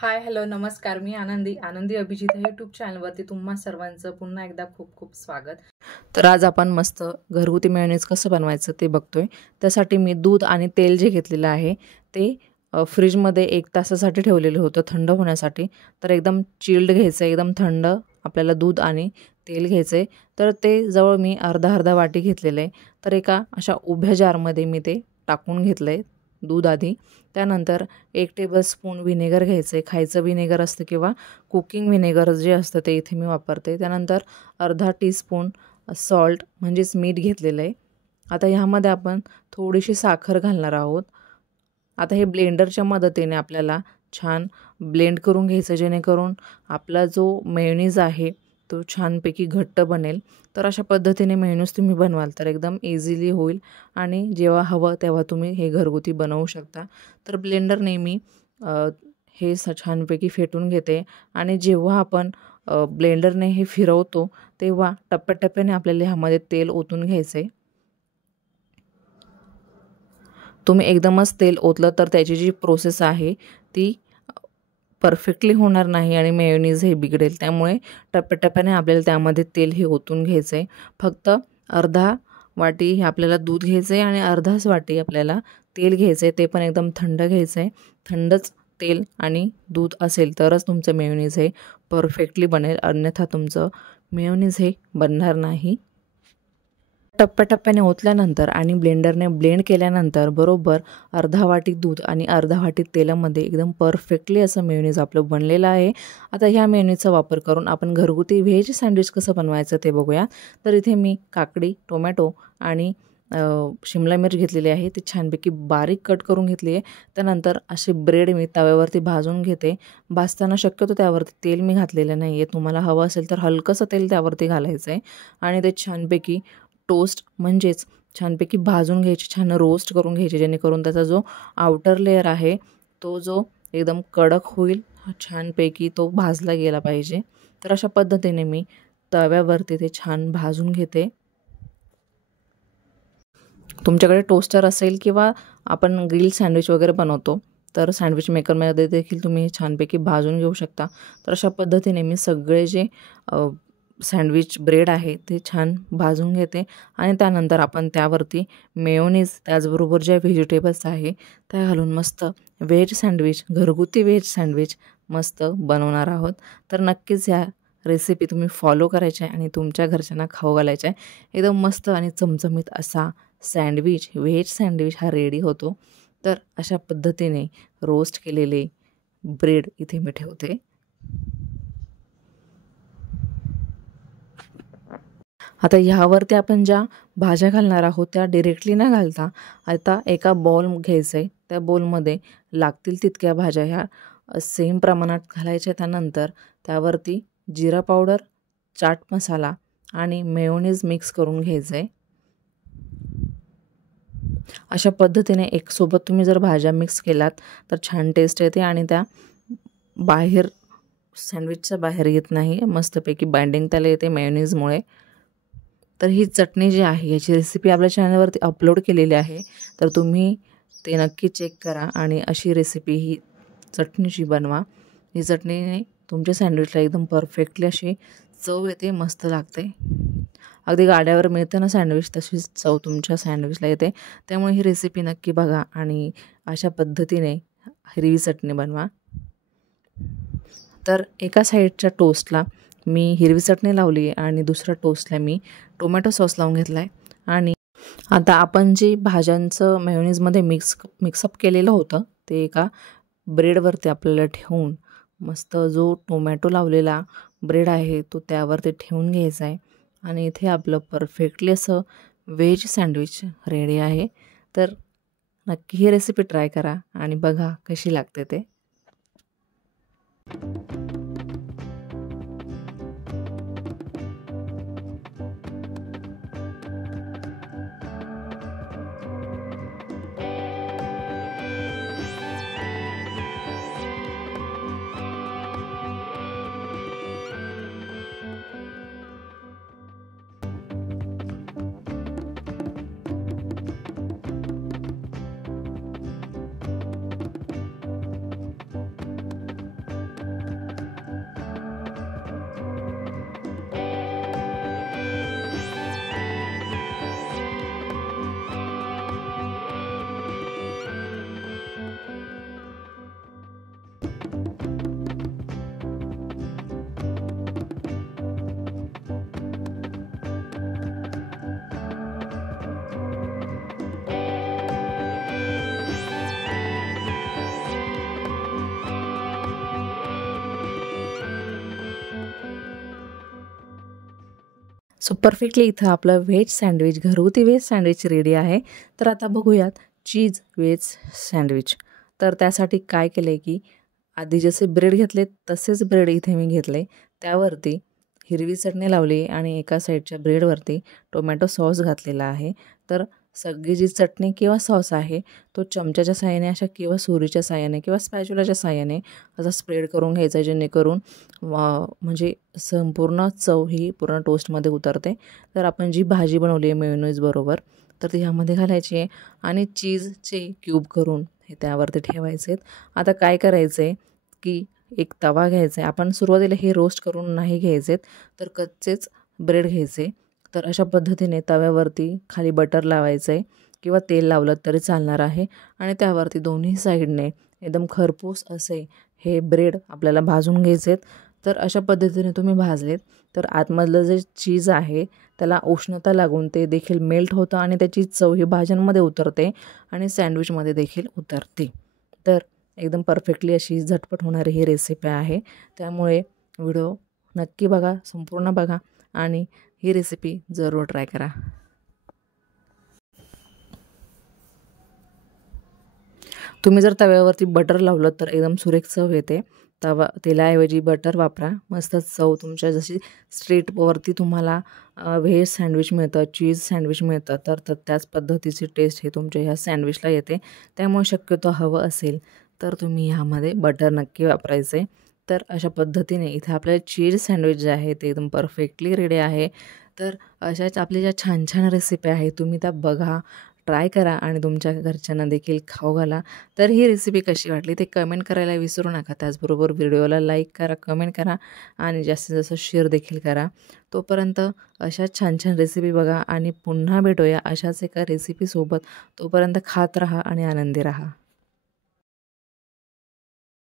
हाय, hello, नमस्कार. मी आनंदी अभिजित या यूट्यूब चॅनलवरती तुम्हा सर्वांचं पुन्हा एकदा खूप खूप स्वागत. तर आज आपण मस्त घरगुती मेयोनीज कसं बनवायचं ते बघतोय. त्यासाठी मी दूध आणि तेल जे घेतलेलं आहे ते फ्रीजमध्ये 1 तासासाठी ठेवलेलं होतं थंड होण्यासाठी. तर एकदम चिल्ड घ्यायचं आहे, एकदम थंड आपल्याला दूध आणि तेल घ्यायचं आहे. तर ते जवळ मी अर्धा वाटी घेतलेलं आहे. तर एका अशा उभ्या जारमध्ये मी ते टाकून घेतलं आहे दूध आधी. त्यानंतर 1 टेबलस्पून व्हिनेगर घ्यायचं आहे. खायचं व्हिनेगर असतं किंवा कुकिंग व्हिनेगर जे असतं ते इथे मी वापरते. त्यानंतर अर्धा टीस्पून सॉल्ट म्हणजेच मीठ घेतलेलं आहे. आता ह्यामध्ये आपण थोडीशी साखर घालणार आहोत. आता हे ब्लेंडरच्या मदतीने आपल्याला छान ब्लेंड करून घ्यायचं, जेणेकरून आपला जो मेयोनीज आहे तो छानपैकी घट्ट बनेल. तर अशा पद्धतीने मेयोनीज तुम्ही बनवाल तर एकदम इझिली होईल आणि जेव्हा हवं तेव्हा तुम्ही हे घरगुती बनवू शकता. तर ब्लेंडरने मी हे छानपैकी फेटून घेते आणि जेव्हा आपण ब्लेंडरने हे फिरवतो तेव्हा टप्प्याटप्प्याने आपल्याला ह्यामध्ये तेल ओतून घ्यायचं आहे. तुम्ही एकदमच तेल ओतलं तर त्याची जी प्रोसेस आहे ती परफेक्टली होणार नाही आणि मेयोनीज हे बिघडेल. त्यामुळे टप्प्याटप्प्याने आपल्याला त्यामध्ये तेल हे ओतून घ्यायचं आहे. फक्त अर्धा वाटी हे आपल्याला दूध घ्यायचं आहे आणि अर्धाच वाटी आपल्याला तेल घ्यायचं आहे. ते पण एकदम थंड घ्यायचं आहे. थंडच तेल आणि दूध असेल तरच तुमचं मेयोनीज हे परफेक्टली बनेल, अन्यथा तुमचं मेयोनीज हे बनणार नाही. टप्प्याटप्प्याने ओतल्यानंतर आणि ब्लेंडरने ब्लेंड केल्यानंतर बरोबर अर्धा वाटी दूध आणि अर्धा वाटी तेलामध्ये एकदम परफेक्टली असं मेयोनीज आपलं बनलेलं आहे. आता ह्या मेयोनीजचा वापर करून आपण घरगुती व्हेज सँडविच कसं बनवायचं ते बघूया. तर इथे मी काकडी, टोमॅटो आणि शिमला मिर्च घेतलेली आहे. ती छानपैकी बारीक कट करून घेतली आहे. त्यानंतर असे ब्रेड मी तव्यावरती भाजून घेते. भाजताना शक्यतो त्यावरती तेल मी घातलेलं नाही आहे. तुम्हाला हवं असेल तर हलकंसं तेल त्यावरती घालायचं आहे आणि ते छानपैकी टोस्ट म्हणजेच छानपैकी भाजून घ्यायचे, छान रोस्ट करून घ्यायचे, जेणेकरून त्याचा जो आउटर लेयर आहे तो जो एकदम कडक होईल, छानपैकी तो भाजला गेला पाहिजे. तर अशा पद्धतीने मी तव्यावरती ते छान भाजून घेते. तुमच्याकडे टोस्टर असेल किंवा आपण ग्रिल सँडविच वगैरे बनवतो तर सँडविच मेकरमध्ये देखील तुम्ही हे छानपैकी भाजून घेऊ शकता. तर अशा पद्धतीने मी सगळे जे सँडविच ब्रेड आहे ते छान भाजून घेते आणि त्यानंतर आपण त्यावरती मेयोनीज त्याचबरोबर ज्या व्हेजिटेबल्स आहे त्या घालून मस्त घरगुती व्हेज सँडविच मस्त बनवणार आहोत. तर नक्कीच ह्या रेसिपी तुम्ही फॉलो करायच्या आहे आणि तुमच्या घरच्यांना खाऊ घालायच्या आहे. एकदम मस्त आणि चमचमीत असा व्हेज सँडविच हा रेडी होतो. तर अशा पद्धतीने रोस्ट केलेले ब्रेड इथे मी ठेवते. आता ह्यावरती आपण ज्या भाज्या घालणार आहोत त्या डायरेक्टली न घालता आता एका बाउल घ्यायचं आहे. त्या बाउलमध्ये लागतील तितक्या भाज्या ह्या सेम प्रमाणात घालायच्या. त्यानंतर त्यावरती जिरा पावडर, चाट मसाला आणि मेयोनीज मिक्स करून घ्यायचं आहे. अशा पद्धतीने एक सोबत तुम्ही जर भाज्या मिक्स केलात तर छान टेस्ट येते आणि त्या सँडविचच्या बाहेर येत नाही. मस्तपैकी बाइंडिंग त्याला येते मेयोनीजमुळे. तर ही चटणी जी आहे याची रेसिपी आपल्या चॅनलवरती अपलोड केलेली आहे. तर तुम्ही ते नक्की चेक करा आणि अशी रेसिपी ही चटणीची बनवा. ही चटणीने तुमच्या सँडविचला एकदम परफेक्टली अशी चव येते, मस्त लागते. अगदी गाड्यावर मिळते ना सँडविच तशीच चव तुमच्या सँडविचला येते. त्यामुळे ही रेसिपी नक्की बघा आणि अशा पद्धतीने हिरवी चटणी बनवा. तर एका साईडच्या टोस्टला मी हिरवी चटणी लावली आणि दुसऱ्या टोस्टला मी टोमॅटो सॉस लावून घेतला आहे. आणि आता आपण जी भाज्यांचं मेयोनीजमध्ये मिक्सअप केलेलं होतं ते एका ब्रेडवरती आपल्याला ठेवून मस्त जो टोमॅटो लावलेला ब्रेड आहे तो त्यावरती ठेवून घ्यायचा आहे. आणि इथे आपलं परफेक्टली असं व्हेज सँडविच रेडी आहे. तर नक्की ही रेसिपी ट्राय करा आणि बघा कशी लागते ते. सो परफेक्टली इथं आपलं व्हेज सँडविच, घरगुती व्हेज सँडविच रेडी आहे. तर आता बघूयात चीज व्हेज सँडविच. तर त्यासाठी काय केलं आहे की आधी जसे ब्रेड घेतले तसेच ब्रेड इथे मी घेतले. त्यावरती हिरवी चटणी लावली आणि एका साईडच्या ब्रेडवरती टोमॅटो सॉस घातलेला आहे. तर सगळी जी चटणी किंवा सॉस आहे तो चमच्याच्या साहाय्याने अशा किंवा सुरीच्या साहाय्याने किंवा स्पॅच्युलाच्या साहाय्याने असा स्प्रेड करून घ्यायचा, जेणेकरून म्हणजे संपूर्ण चव ही पूर्ण टोस्टमध्ये उतरते. तर आपण जी भाजी बनवली आहे मेयोनीज बरोबर, तर ती ह्यामध्ये घालायची आहे आणि चीजचे क्यूब करून हे त्यावरती ठेवायचे आहेत. आता काय करायचं आहे की एक तवा घ्यायचा आहे. आपण सुरुवातीला हे रोस्ट करून नाही घ्यायचे, तर कच्चेच ब्रेड घ्यायचे. तर अशा पद्धतीने तव्यावरती खाली बटर लावायचं आहे किंवा तेल लावलं तरी चालणार आहे आणि त्यावरती दोन्ही साईडने एकदम खरपूस असे हे ब्रेड आपल्याला भाजून घ्यायचे आहेत. तर अशा पद्धतीने तुम्ही भाजलेत तर आतमधलं जे चीज आहे त्याला उष्णता लागून ते देखील मेल्ट होतं आणि त्याची चव ही भाज्यांमध्ये उतरते आणि सँडविचमध्ये देखील उतरते. तर एकदम परफेक्टली अशी झटपट होणारी ही रेसिपी आहे. त्यामुळे व्हिडिओ नक्की बघा, संपूर्ण बघा आणि ही रेसिपी जरूर ट्राय करा. तुम्ही जर तव्यावरती बटर लावलं तर एकदम सुरेख चव येते. तेलाऐवजी बटर वापरा, मस्त चव तुमच्या जशी स्ट्रीटवरती तुम्हाला व्हेज सँडविच मिळतं, चीज सँडविच मिळतं, तर त्याच पद्धतीची टेस्ट हे तुमच्या ह्या सँडविचला येते. त्यामुळे शक्यतो हवं असेल तर तुम्ही ह्यामध्ये बटर नक्की वापरायचे. तर अशा पद्धतीने इथे आपल्याला चीज सँडविच जे आहे ते एकदम परफेक्टली रेडी आहे. तर अशाच आपल्या ज्या छान छान रेसिपी आहे तुम्ही त्या बघा, ट्राय करा आणि तुमच्या घरच्यांना देखील खाऊ घाला. तर ही रेसिपी कशी वाटली ते कमेंट करायला विसरू नका. त्याचबरोबर व्हिडिओला लाईक करा, कमेंट करा आणि जास्तीत जास्त शेअर देखील करा. तोपर्यंत अशाच छान छान रेसिपी बघा आणि पुन्हा भेटूया अशाच एका रेसिपीसोबत. तोपर्यंत खात राहा आणि आनंदी राहा.